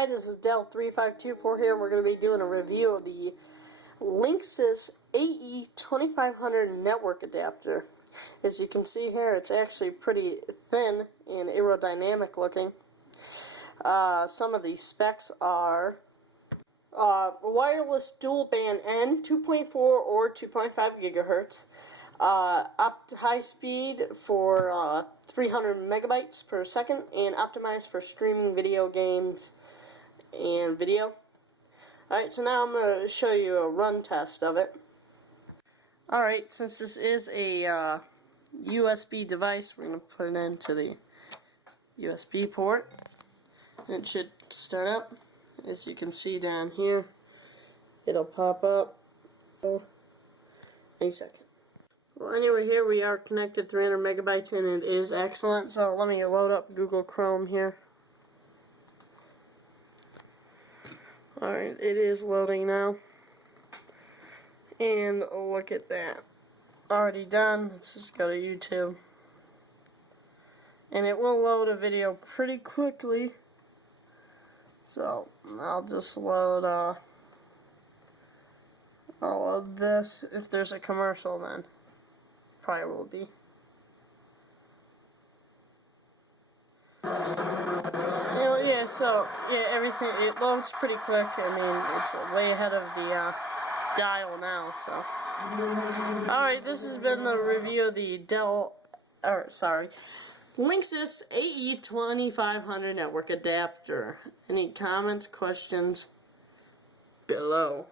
Hi, this is Dell 3524 here, and we're going to be doing a review of the Linksys AE2500 network adapter. As you can see here, it's actually pretty thin and aerodynamic looking. Some of the specs are wireless dual band N 2.4 or 2.5 gigahertz, up to high speed for 300 megabytes per second, and optimized for streaming video games and video. Alright, so now I'm going to show you a run test of it. Alright, since this is a USB device, we're going to put it into the USB port. And it should start up. As you can see down here, it'll pop up any second. Well, anyway, here we are connected 300 megabytes, and it is excellent. So let me load up Google Chrome here. Alright, it is loading now. And look at that. Already done. Let's just go to YouTube. And it will load a video pretty quickly. So I'll just load all of this. If there's a commercial, then probably will be. Yeah, so yeah, everything, it loads pretty quick. I mean, it's way ahead of the dial now. So, all right, this has been the review of the Linksys AE2500 network adapter. Any comments, questions below?